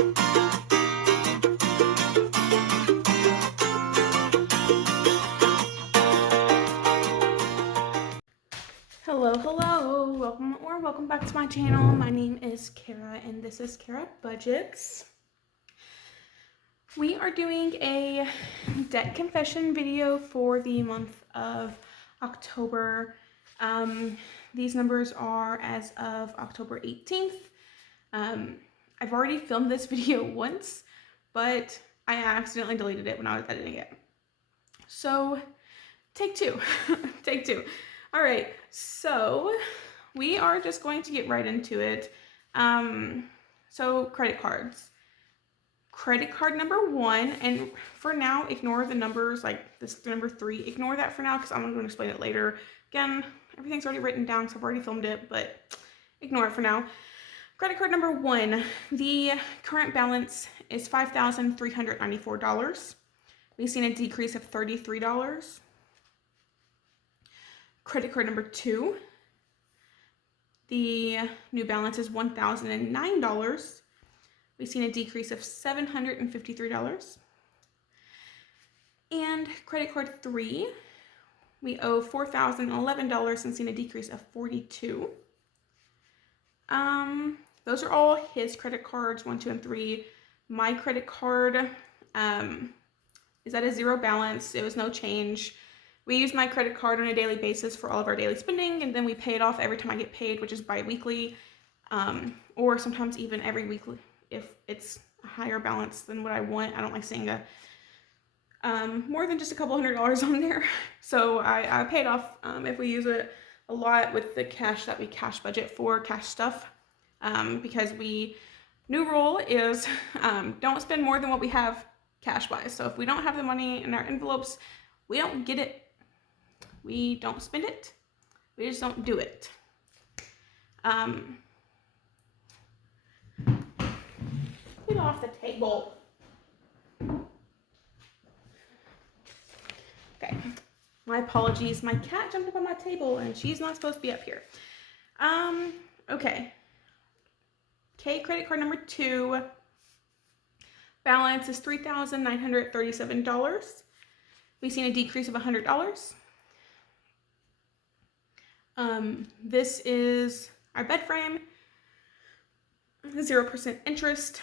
Hello, welcome back to my channel. My name is Kara and this is Kara Budgets. We are doing a debt confession video for the month of October. These numbers are as of October 18th. I've already filmed this video once, but I accidentally deleted it when I was editing it. So, take two. Take two. All right, so we are just going to get right into it. So credit cards. Credit card number 1, and for now, ignore the numbers, like this number 3. Ignore that for now because I'm going to explain it later. Again, everything's already written down, so I've already filmed it, but ignore it for now. Credit card number 1, the current balance is $5,394. We've seen a decrease of $33. Credit card number 2, the new balance is $1,009. We've seen a decrease of $753. And credit card 3, we owe $4,011 and seen a decrease of $42. Those are all his credit cards, 1, 2, and 3. My credit card is at a 0 balance. It was no change. We use my credit card on a daily basis for all of our daily spending, and then we pay it off every time I get paid, which is bi-weekly, or sometimes even every week if it's a higher balance than what I want. I don't like seeing a more than just a couple $100 on there. So I pay it off if we use it a lot with the cash that we cash budget for cash stuff, because new rule is don't spend more than what we have cash wise. So if we don't have the money in our envelopes, we don't get it. We don't spend it. We just don't do it. Get off the table. Okay. My apologies. My cat jumped up on my table and she's not supposed to be up here. Okay. Okay, credit card number 2. Balance is $3,937. We've seen a decrease of $100. This is our bed frame, 0% interest.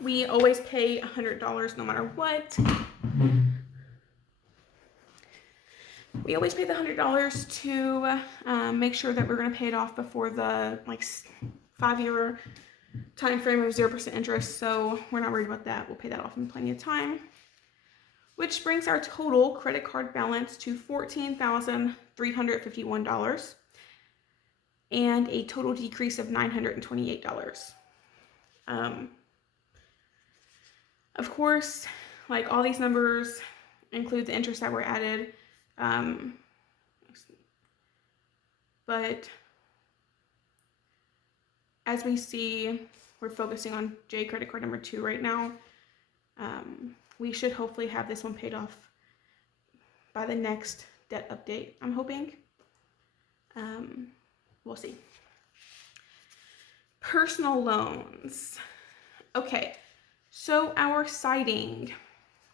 We always pay $100 no matter what. We always pay the $100 to make sure that we're going to pay it off before the 5-year time frame of 0% interest. So we're not worried about that. We'll pay that off in plenty of time. Which brings our total credit card balance to $14,351 and a total decrease of $928. Of course, like all these numbers include the interest that were added, but as we see, we're focusing on J credit card number 2 right now. We should hopefully have this one paid off by the next debt update, I'm hoping. We'll see. Personal loans. Okay, so our siding,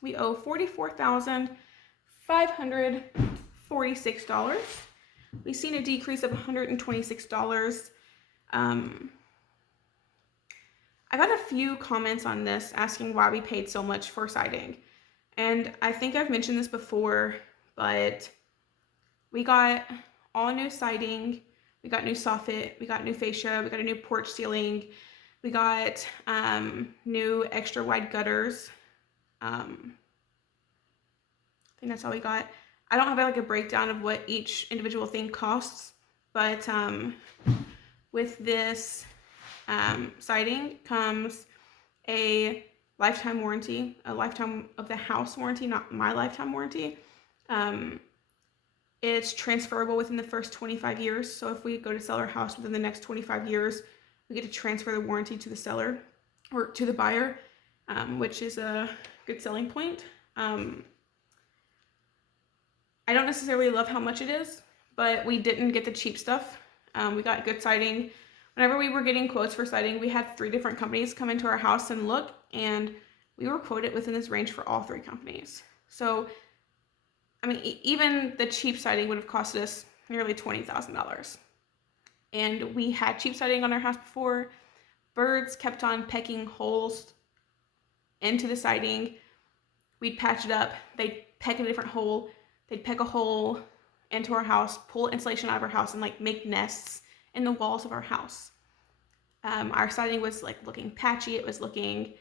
we owe $44,546. We've seen a decrease of $126. I got a few comments on this asking why we paid so much for siding. And I think I've mentioned this before, but we got all new siding, we got new soffit, we got new fascia, we got a new porch ceiling, we got new extra wide gutters. I think that's all we got. I don't have a breakdown of what each individual thing costs, but with this siding comes a lifetime warranty, a lifetime of the house warranty, not my lifetime warranty. It's transferable within the first 25 years. So if we go to sell our house within the next 25 years, we get to transfer the warranty to the seller or to the buyer, which is a good selling point. I don't necessarily love how much it is, but we didn't get the cheap stuff. We got good siding. Whenever we were getting quotes for siding, we had 3 different companies come into our house and look, and we were quoted within this range for all 3 companies. So, I mean, even the cheap siding would have costed us nearly $20,000. And we had cheap siding on our house before. Birds kept on pecking holes into the siding. We'd patch it up. They'd peck a different hole. They'd peck a hole into our house, pull insulation out of our house, and like make nests in the walls of our house. Our siding was like looking patchy. It was looking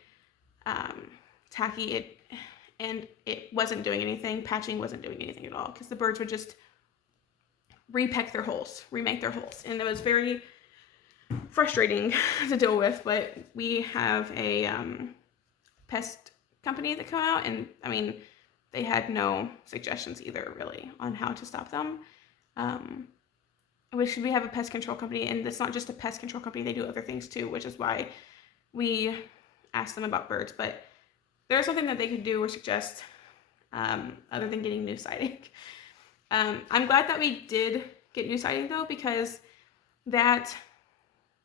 tacky. It wasn't doing anything. Patching wasn't doing anything at all because the birds would just repeck their holes, remake their holes, and it was very frustrating to deal with. But we have a pest company that come out, and I mean, they had no suggestions either really on how to stop them. We have a pest control company, and it's not just a pest control company, they do other things too, which is why we asked them about birds. But there's something that they could do or suggest other than getting new siding. I'm glad that we did get new siding though, because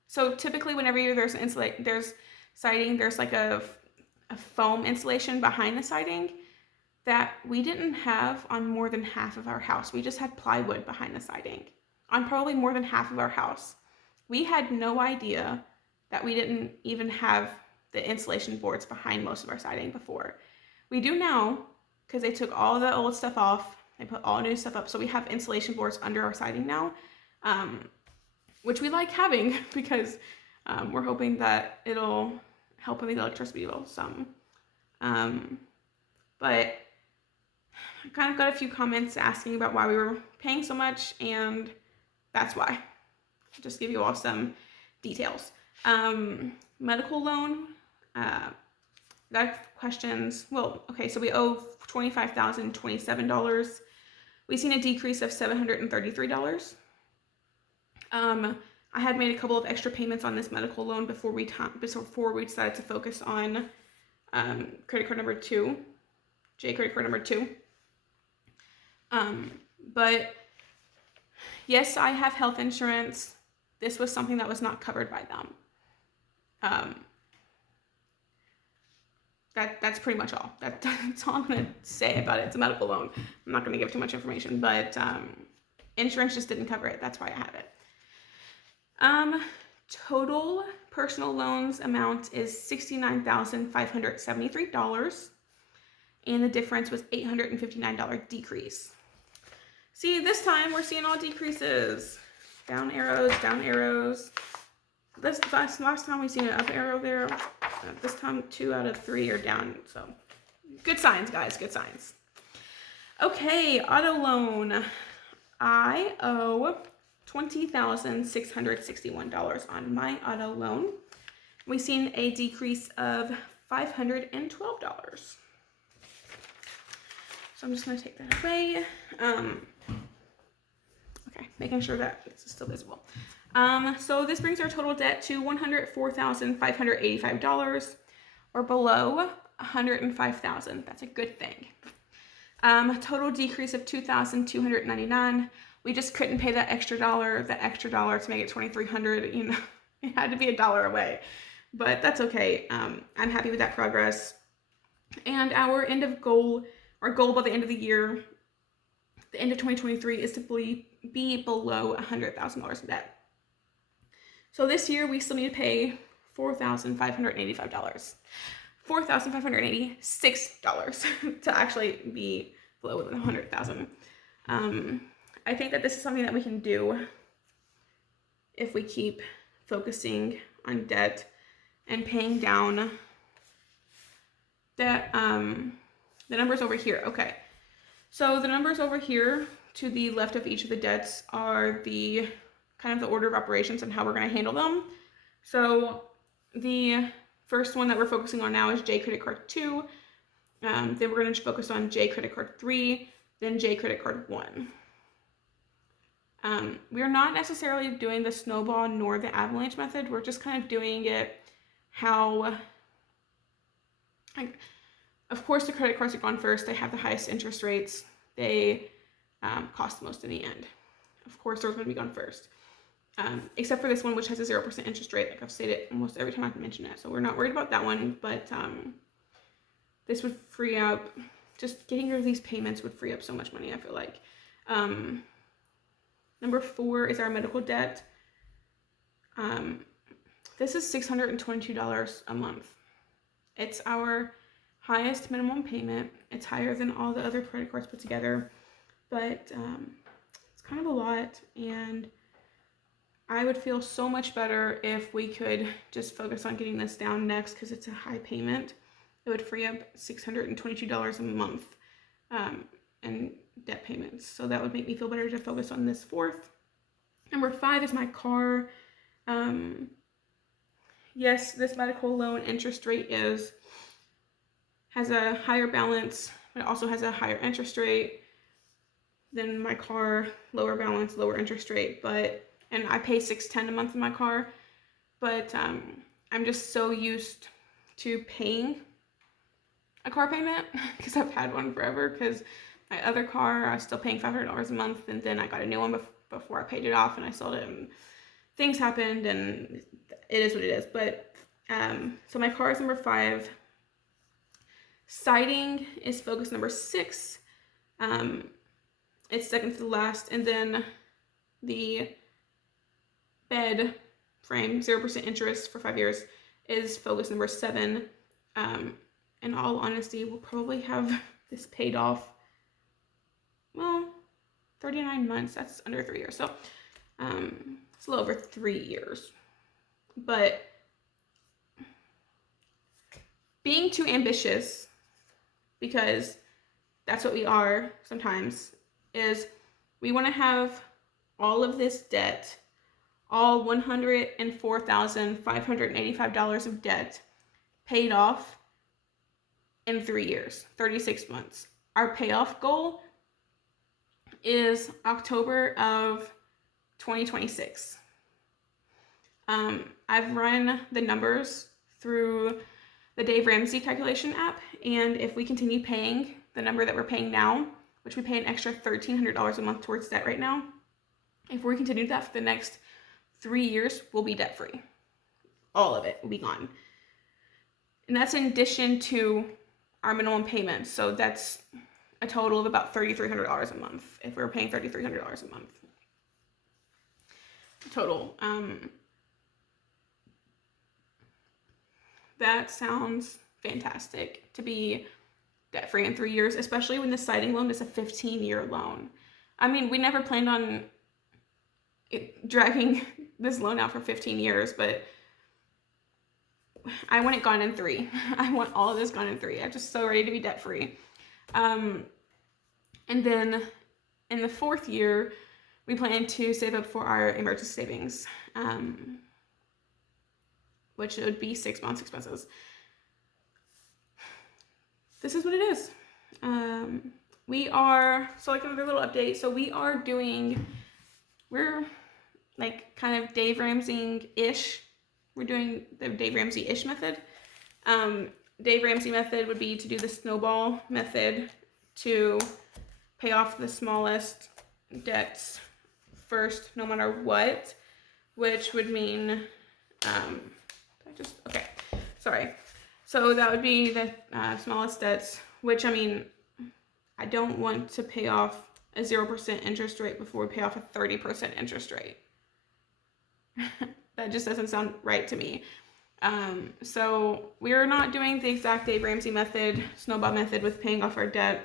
so typically whenever there's siding, there's like a foam insulation behind the siding that we didn't have on more than half of our house. We just had plywood behind the siding on probably more than half of our house. We had no idea that we didn't even have the insulation boards behind most of our siding before. We do now, because they took all the old stuff off. They put all new stuff up. So we have insulation boards under our siding now, which we like having because we're hoping that it'll help with the electricity bill some. But I kind of got a few comments asking about why we were paying so much, and that's why. I'll just give you all some details. Medical loan, got questions. Well, okay, so we owe $25,027. We've seen a decrease of $733. I had made a couple of extra payments on this medical loan before we decided to focus on credit card number 2, J credit card number 2. But yes, I have health insurance. This was something that was not covered by them. That's pretty much all. That's all I'm going to say about it. It's a medical loan. I'm not going to give too much information, but insurance just didn't cover it. That's why I have it. Total personal loans amount is $69,573, and the difference was $859 decrease. See, this time we're seeing all decreases. Down arrows, down arrows. Last time we seen an up arrow there. This time 2 out of 3 are down. So good signs, guys, good signs. Okay, auto loan. I owe $20,661 on my auto loan. We've seen a decrease of $512. So I'm just going to take that away. Okay, making sure that it's still visible. So this brings our total debt to $104,585, or below $105,000. That's a good thing. Total decrease of $2,299. We just couldn't pay that extra dollar to make it $2,300. You know, it had to be $1 away, but that's okay. I'm happy with that progress. And our goal by the end of the year, the end of 2023, is to be below $100,000 in debt. So this year we still need to pay $4,585. $4,586 to actually be below the $100,000. I think that this is something that we can do if we keep focusing on debt and paying down that the numbers over here. Okay, so the numbers over here to the left of each of the debts are the kind of the order of operations and how we're going to handle them. So the first one that we're focusing on now is J credit card 2. Then we're going to focus on J credit card 3, then J credit card 1. We are not necessarily doing the snowball nor the avalanche method. We're just kind of doing it how, of course, the credit cards are gone first. They have the highest interest rates. They cost the most in the end. Of course, those are going to be gone first. except for this one, which has a 0% interest rate, like I've stated almost every time I mention it. So we're not worried about that one, but this would free up, just getting rid of these payments would free up so much money, I feel like. Number 4 is our medical debt. This is $622 a month. It's our highest minimum payment. It's higher than all the other credit cards put together, but it's kind of a lot, and I would feel so much better if we could just focus on getting this down next, because it's a high payment. It would free up $622 a month in debt payments. So that would make me feel better to focus on this 4th. Number 5 is my car. Yes, this medical loan interest rate has a higher balance, but it also has a higher interest rate than my car. Lower balance, lower interest rate, and I pay $610 a month in my car, but I'm just so used to paying a car payment because I've had one forever, because my other car I was still paying $500 a month, and then I got a new one before I paid it off, and I sold it, and things happened, and it is what it is. But so my car is number 5. Siding is focus number 6. It's second to the last, and then the bed frame, 0% interest for 5 years, is focus number 7. In all honesty, we'll probably have this paid off, well, 39 months. That's under 3 years. So it's a little over 3 years. But being too ambitious, because that's what we are sometimes, is we want to have all of this debt, all $104,585 of debt paid off in 3 years, 36 months. Our payoff goal is October of 2026. I've run the numbers through the Dave Ramsey calculation app, and if we continue paying the number that we're paying now, which we pay an extra $1,300 a month towards debt right now, if we continue that for the next 3 years, we'll be debt free. All of it will be gone. And that's in addition to our minimum payments. So that's a total of about $3,300 a month if we're paying $3,300 a month total. That sounds fantastic, to be debt free in 3 years, especially when the siding loan is a 15-year loan. I mean, we never planned on dragging this loan out for 15 years, but I want it gone in 3. I want all of this gone in 3. I'm just so ready to be debt free. And then in the 4th year, we plan to save up for our emergency savings, which would be 6 months expenses. This is what it is. We are, so like another little update. So we're like kind of Dave Ramsey-ish. We're doing the Dave Ramsey-ish method. Dave Ramsey method would be to do the snowball method to pay off the smallest debts first, no matter what, which would mean, So that would be the smallest debts, which, I mean, I don't want to pay off a 0% interest rate before we pay off a 30% interest rate. That just doesn't sound right to me. So we're not doing the exact Dave Ramsey method, snowball method with paying off our debt.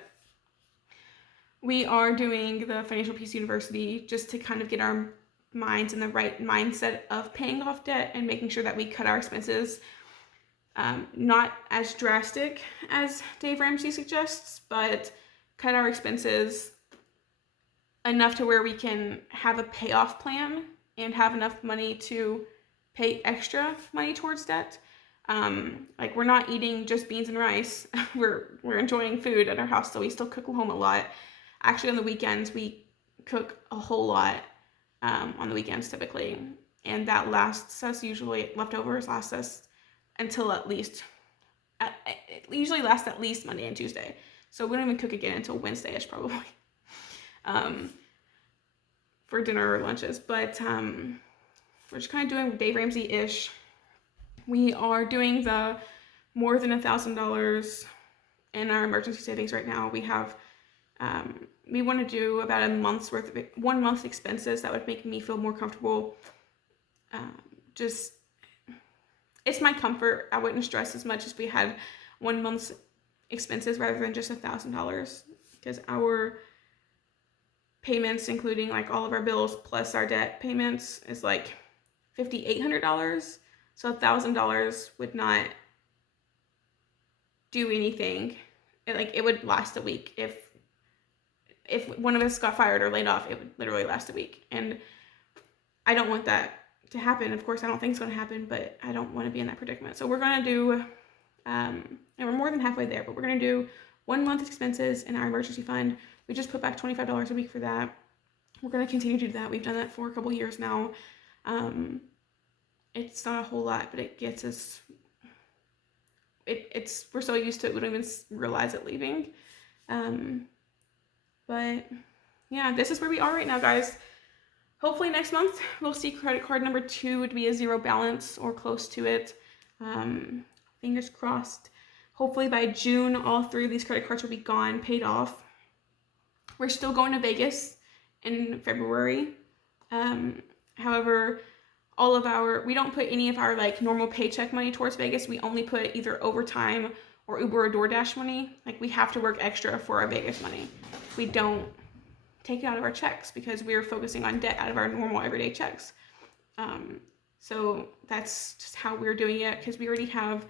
We are doing the Financial Peace University just to kind of get our minds in the right mindset of paying off debt and making sure that we cut our expenses. Not as drastic as Dave Ramsey suggests, but cut our expenses enough to where we can have a payoff plan and have enough money to pay extra money towards debt. Like, we're not eating just beans and rice. We're enjoying food at our house, so we still cook home a lot. Actually, on the weekends, we cook a whole lot on the weekends typically, and that lasts us, usually leftovers last us until it usually lasts at least Monday and Tuesday. So we don't even cook again until Wednesday-ish probably for dinner or lunches. But we're just kind of doing Dave Ramsey-ish. We are doing the more than $1,000 in our emergency savings right now. We have, we want to do about a month's worth of 1 month's expenses. That would make me feel more comfortable. Just, it's my comfort. I wouldn't stress as much if we had 1 month's expenses rather than just $1,000, because our payments, including like all of our bills plus our debt payments, is like $5,800. So $1,000 would not do anything. It would last a week. If one of us got fired or laid off, it would literally last a week. And I don't want that to happen. Of course, I don't think it's going to happen, but I don't want to be in that predicament. So we're going to do, and we're more than halfway there, but we're going to do 1 month expenses in our emergency fund. We just put back $25 a week for that. We're going to continue to do that. We've done that for a couple years now. It's not a whole lot, but it gets us, we're so used to it, we don't even realize it leaving. But yeah, this is where we are right now, guys. Hopefully next month we'll see credit card number 2 to be a zero balance or close to it. Fingers crossed. Hopefully by June, all 3 of these credit cards will be gone, paid off. We're still going to Vegas in February. However, we don't put any of our like normal paycheck money towards Vegas. We only put either overtime or Uber or DoorDash money. Like, we have to work extra for our Vegas money. We don't take it out of our checks because we are focusing on debt out of our normal everyday checks. So that's just how we're doing it, because we already have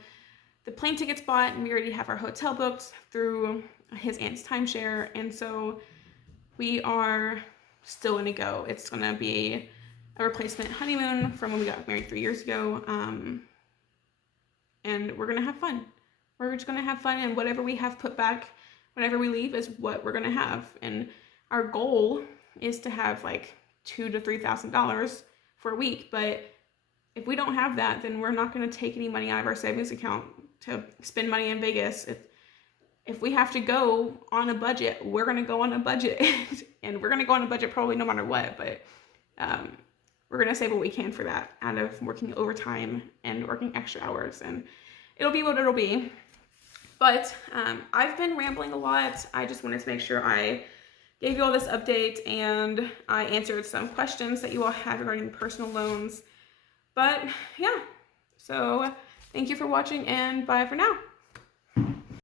the plane tickets bought and we already have our hotel booked through his aunt's timeshare. And so we are still gonna go. It's gonna be a replacement honeymoon from when we got married 3 years ago. And we're gonna have fun. We're just gonna have fun, and whatever we have put back whenever we leave is what we're gonna have. And our goal is to have like $2,000 to $3,000 for a week. But if we don't have that, then we're not gonna take any money out of our savings account to spend money in Vegas. If we have to go on a budget, we're gonna go on a budget. And we're gonna go on a budget probably no matter what, but we're gonna save what we can for that out of working overtime and working extra hours, and it'll be what it'll be. But I've been rambling a lot. I just wanted to make sure I gave you all this update and I answered some questions that you all had regarding personal loans. But yeah, so thank you for watching, and bye for now.